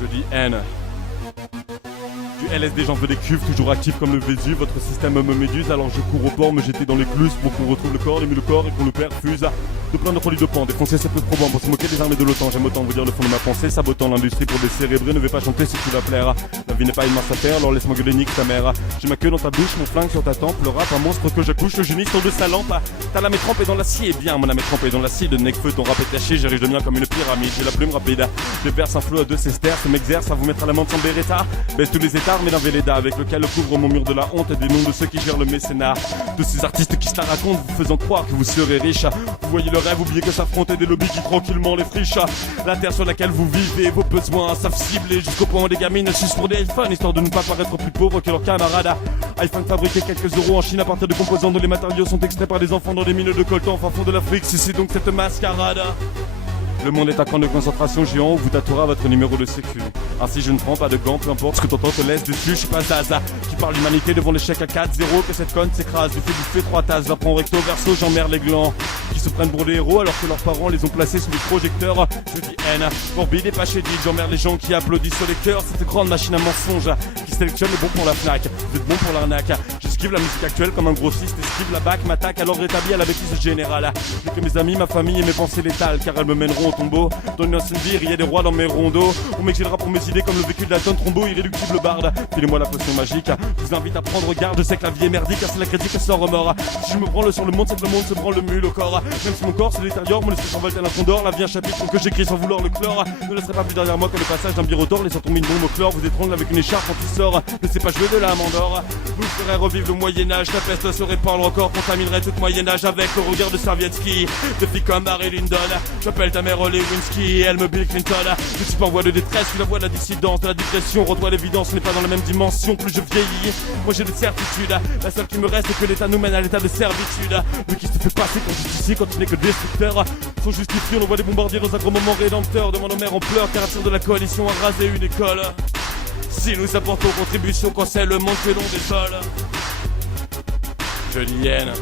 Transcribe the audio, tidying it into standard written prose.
Je dis haine. Du LSD, j'en veux des cuves, toujours actifs comme le Vésuve. Votre système me méduse, alors je cours au port, me jeter dans l'écluse pour qu'on retrouve le corps, émue le corps et qu'on le perfuse. De plein de produits de pan, défoncer c'est peu probant pour se moquer des armées de l'OTAN. J'aime autant vous dire le fond de ma pensée, sabotant l'industrie pour décérébrer. Ne vais pas chanter si tu vas plaire. La vie n'est pas une mince affaire, alors laisse-moi gueuler nique ta mère. J'ai ma queue dans ta bouche, mon flingue sur ta tempe. Le rap, un monstre que j'accouche, le génie sur de sa lampe. Ta lame est trempée dans l'acier, bien mon âme est trempée dans l'acide. Necfeu, ton rap est caché, j'arrive de mien comme une pyramide. J'ai la plume rapide, je verse un flot à 2 sesterces. M'exerce à vous mettre à l'amende sans Beretta. Baisse tous les états, mais d'un Véleda avec lequel couvre mon mur de la honte et des noms de ceux qui gèrent le mécénat. De ces artistes qui se la racontent, vous faisant croire que vous serez riche. Vous voyez le rêve, oubliez que s'affronter des lobbies qui tranquillement les frichent. La terre sur laquelle vous vivez, vos besoins savent cibler jusqu'au point où des gamines sucent pour des iPhones, histoire de ne pas paraître plus pauvres que leurs camarades. iPhone fabriqué quelques euros en Chine à partir de composants dont les matériaux sont extraits par des enfants dans des mines de coltan au fin fond de l'Afrique. C'est donc cette mascarade. Le monde est un camp de concentration géant où vous tatouera votre numéro de sécu. Ainsi je ne prends pas de gants, peu importe ce que t'entends te laisse dessus. Je suis pas Zaza qui parle d'humanité devant l'échec à 4-0. Que cette conne s'écrase, du fait 3 tasses. J'apprends recto verso, j'emmerde les glands qui se prennent pour des héros alors que leurs parents les ont placés sous les projecteurs. Je dis haine, morbide et pas chédide. J'emmerde les gens qui applaudissent sur les cœurs. Cette grande machine à mensonges qui sélectionne le bon pour la Fnac. Vous êtes bon pour l'arnaque. J'esquive la musique actuelle comme un grossiste. Esquive la bac, m'attaque alors rétabli à la bêtise générale. Dès que mes amis, ma famille et mes pensées létales, car elles me mèneront au tombeau. Dans une ancienne vie, il y a des rois dans mes rondeaux. On m'exilera pour mes idées comme le vécu de la tonne trombeau, irréductible barde. Filez-moi la potion magique. Je vous invite à prendre garde, je sais que la vie est merdique, car c'est la critique sans remords. Si je me branle sur le monde, c'est que le monde se branle le mule au corps. Même si mon corps se détériore, mon esprit s'envole tel un condor. La vie un chapitre que j'écris sans vouloir le chlore. Ne laisserai pas plus derrière moi que le passage d'un birotor. Laissant tomber une bombe au chlore, vous étrangle avec une écharpe quand il sort. Ne sais pas jouer de la mandore. Vous ferez revivre le Moyen-Âge, la peste se répandre encore, contaminerait toute Moyen-Âge avec le regard de Servietsky. De filles comme Barry Lyndon, j'appelle ta mère Lewinsky, elle me Bill Clinton. Je suis pas en voie de détresse, je suis la voix de la dissidence, de la dépression. Redois l'évidence, on n'est pas dans la même dimension. Plus je vieillis, moi j'ai des certitudes. La seule qui me reste, c'est que l'État nous mène à l'état de servitude. Lui qui se fait passer pour justicier quand il n'est que destructeur. Faut justifier, on voit des bombardiers dans un gros moment rédempteur. Devant nos mères en pleurs, car à partir de la coalition a rasé une école. Si nous apportons contribution quand c'est le monde que l'on désole. Je dis haine.